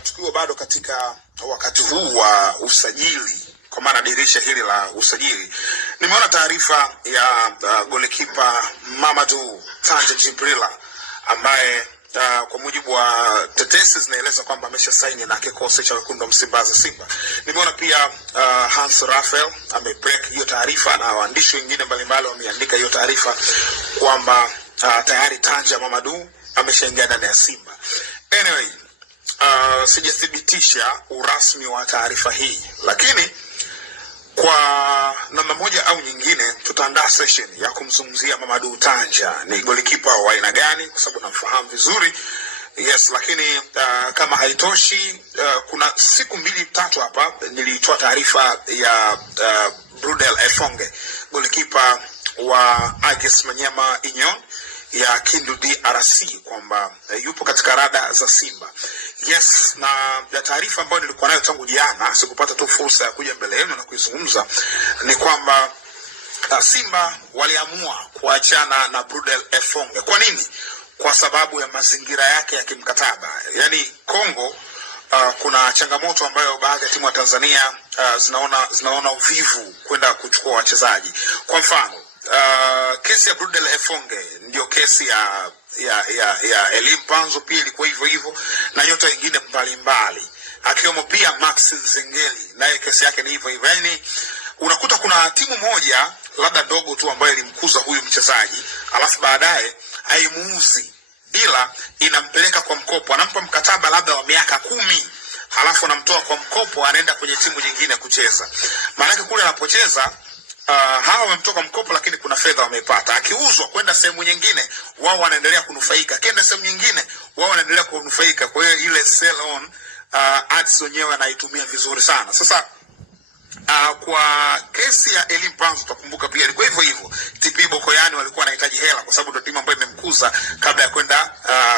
tukiwa bado katika wakati huu wa usajili, kwa maana dirisha hili la usajili, nimeona taarifa ya golikipa Mamadou Tanja Jibrila ambaye kwa mujibu wa tetesi zinaeleza kwamba amesha saini na kikosi cha wekundu wa Msimbazi Simba. Nimeona pia Hans Raphael amebreak hiyo taarifa na waandishi wengine mbalimbali wameandika hiyo taarifa kwamba tayari Tanja Mamadou ameshaingia ndani ya Simba. Anyway, sijathibitisha urasmi wa taarifa hii, lakini kwa namna moja au nyingine tutaandaa session ya kumzungumzia Mamadou Tanja. Ni golikipa wa aina gani? Kwa sababu namfahamu vizuri. Yes, lakini kama haitoshi, kuna siku 2-3 hapa nilitoa taarifa ya Brudel Efonge, golikipa wa AGS Manyema Union ya Kindu DRC, kwamba yupo katika rada za Simba. Yes, na ya taarifa ambayo nilikuwa nayo tangu jana, sikupata tu fursa ya kuja mbele yenu na kuizungumza, ni kwamba Simba waliamua kuachana na Brudel Efonge. Kwa nini? Kwa sababu ya mazingira yake ya kimkataba. Yaani Kongo kuna changamoto ambayo baadhi ya timu wa Tanzania zinaona uvivu kwenda kuchukua wachezaji. Kwa mfano, kesi ya Brudel Efonge ndio kesi ya Elim Panzo pia ilikuwa hivyo hivyo, na nyota wengine mbalimbali akiwemo pia Max Nzengeli, naye kesi yake ni hivyo hivyo. Yaani unakuta kuna timu moja labda ndogo tu ambayo ilimkuza huyu mchezaji, alafu baadaye haimuuzi, ila inampeleka kwa mkopo, anampa mkataba labda wa miaka 10, halafu anamtoa kwa mkopo, anaenda kwenye timu nyingine kucheza. Maana yake kule anapocheza hawa wamemtoka mkopo, lakini kuna fedha wamepata. Akiuzwa kwenda sehemu nyingine, wao wanaendelea kunufaika. Akienda sehemu nyingine, wao wanaendelea kunufaika. Kwa hiyo ile sell on ads wenyewe anaitumia vizuri sana. Sasa kwa kesi ya Elim Panzo tutakumbuka pia ilikuwa hivyo hivyo. TP Bokoyani walikuwa wanahitaji hela kwa sababu ndio timu ambayo imemkuza kabla ya kwenda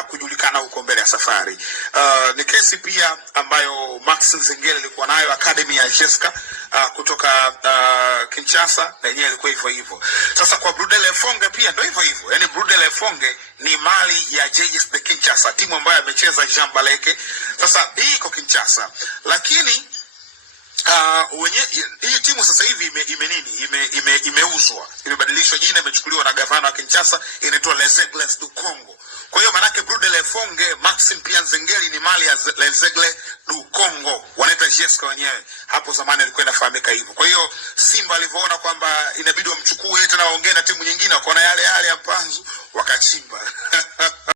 kujulikana huko mbele ya safari. Ni kesi pia ambayo Max Nzengeli alikuwa nayo Academy ya Jeska kutoka Kinshasa, na yenyewe ilikuwa hivyo hivyo. Sasa kwa Brudel Efonge pia ndio hivyo hivyo. Yaani Brudel Efonge ni mali ya JS de Kinshasa, timu ambayo amecheza Jean Baleke. Sasa hii iko Kinshasa, lakini hii timu sasa hivi imeuzwa, imebadilishwa jina, imechukuliwa na gavana wa Kinshasa, inaitwa Les Aigles du Congo. Kwa hiyo manake Brudel Efonge, Maxime pia Nzengeli ni mali ya Les Aigles du Congo, wanaita Jeska wenyewe. Hapo zamani ilikuwa inafahamika hivyo. Kwa hiyo Simba alivyoona kwamba inabidi wamchukue tena waongee na timu nyingine, wakaona yale ya Panzu wakachimba